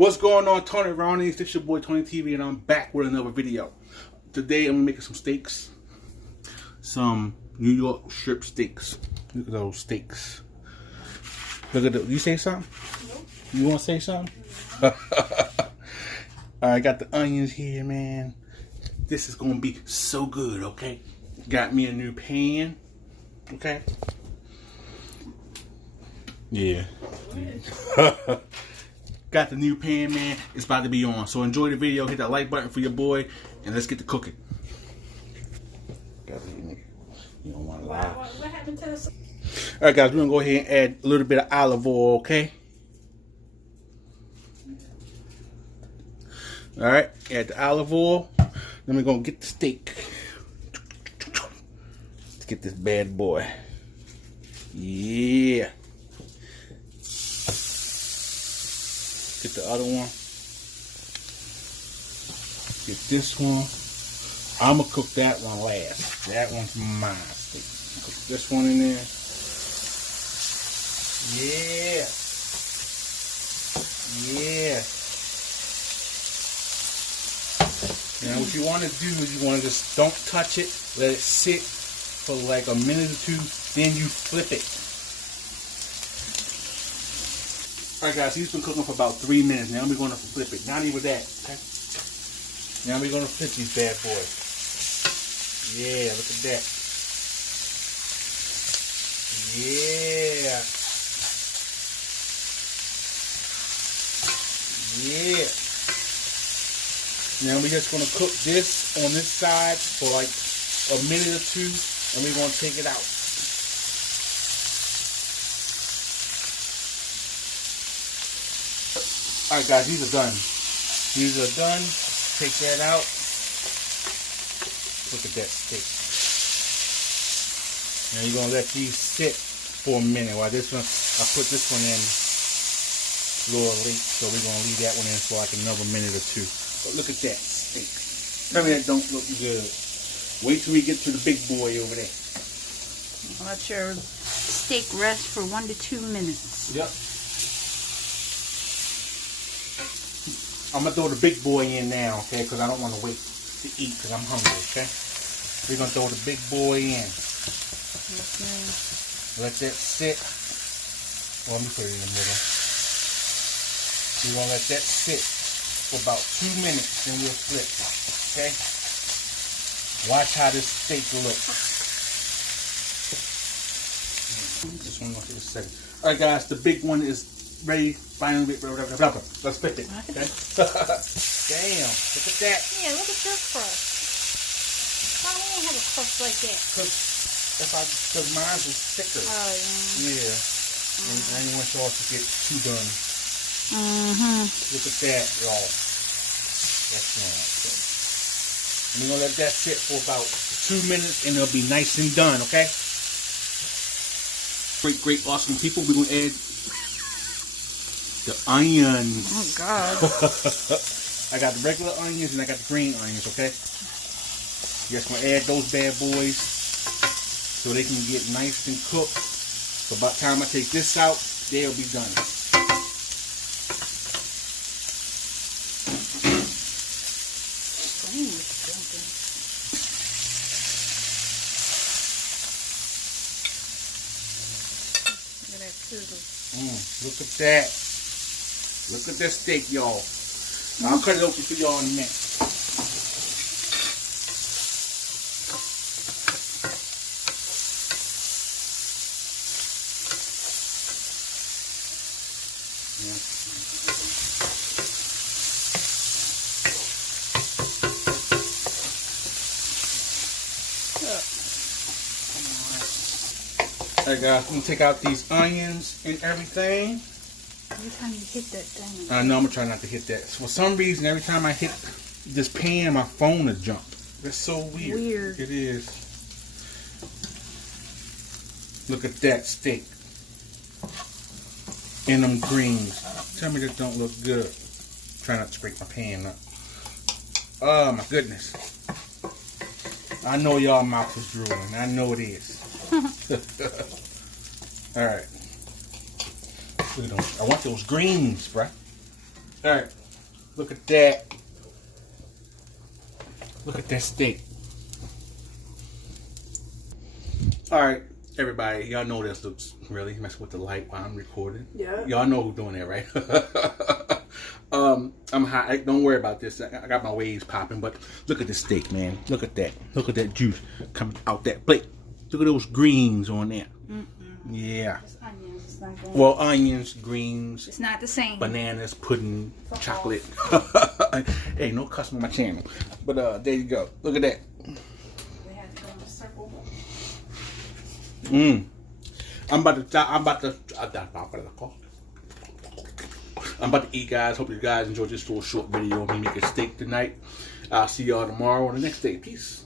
What's going on, Tony Ronys? This your boy Tony TV, and I'm back with another video. Today I'm making some steaks, some New York strip steaks. Look at those steaks. Look at you say something? Nope. You want to say something? I got the onions here, man. This is gonna be so good. Okay, got me a new pan. Okay. Yeah. Got the new pan, man. It's about to be on. So enjoy the video. Hit that like button for your boy, and let's get to cooking. You don't want to lie. What happened to this? All right, guys. We're gonna go ahead and add a little bit of olive oil. Okay. All right. Add the olive oil. Then we're gonna get the steak. Let's get this bad boy. Yeah. Get the other one. Get this one. I'm going to cook that one last. That one's my steak. Cook this one in there. Yeah. Yeah. Now what you want to do is you want to just don't touch it. Let it sit for like a minute or two. Then you flip it. Alright guys, he's been cooking for about 3 minutes. Now we're going to flip it. Not even that, okay? Now we're going to flip these bad boys. Yeah, look at that. Yeah. Yeah. Now we're just going to cook this on this side for like a minute or two, and we're going to take it out. Alright guys, these are done. These are done. Take that out. Look at that steak. Now you're going to let these sit for a minute. While this one, I put this one in a little late, so we're going to leave that one in for like another minute or two. But look at that steak. Tell me that don't look good. Wait till we get to the big boy over there. Let your steak rest for 1 to 2 minutes. Yep. I'm going to throw the big boy in now, okay, because I don't want to wait to eat because I'm hungry, okay? We're going to throw the big boy in. Okay. Let that sit. Well, let me put it in the middle. We're going to let that sit for about 2 minutes, then we'll flip, okay? Watch how this steak looks. This one to the second. All right, guys, the big one is ready, finally, let's flip it, okay? Damn, look at that. Yeah, look at your crust. Why do you have a crust like that? Because mine was thicker. Oh, yeah. Yeah. And I didn't want y'all to get too done. Mm-hmm. Look at that, y'all. That's nice. We're going to let that sit for about 2 minutes, and it'll be nice and done, okay? Great, awesome people. We're going to add the onions. Oh, God. I got the regular onions and I got the green onions, okay? Just going to add those bad boys so they can get nice and cooked. So by the time I take this out, they'll be done. Look at that. Look at that steak, y'all. I'll cut it open for y'all in a minute. Alright guys, I'm going to take out these onions and everything. Every time you hit that thing. I know, I'm going to try not to hit that. For some reason, every time I hit this pan, my phone will jump. That's so weird. It is. Look at that steak. And them greens. Tell me that don't look good. Try not to scrape my pan up. Oh my goodness. I know y'all mouth is drooling. I know it is. Alright. I want those greens, bruh. All right, look at that. Look at that steak. All right, everybody, y'all know this looks really messing with the light while I'm recording. Yeah. Y'all know who's doing that, right? I'm hot. Don't worry about this. I got my waves popping, but look at this steak, man. Look at that. Look at that juice coming out that plate. Look at those greens on there. Yeah. It's onions. It's not going. Well, onions, greens. It's not the same. Bananas, pudding, chocolate. Hey, no cussing on my channel. But there you go. Look at that. They have to go in a circle. I'm about to eat, guys. Hope you guys enjoyed this little short video of me making steak tonight. I'll see y'all tomorrow on the next day. Peace.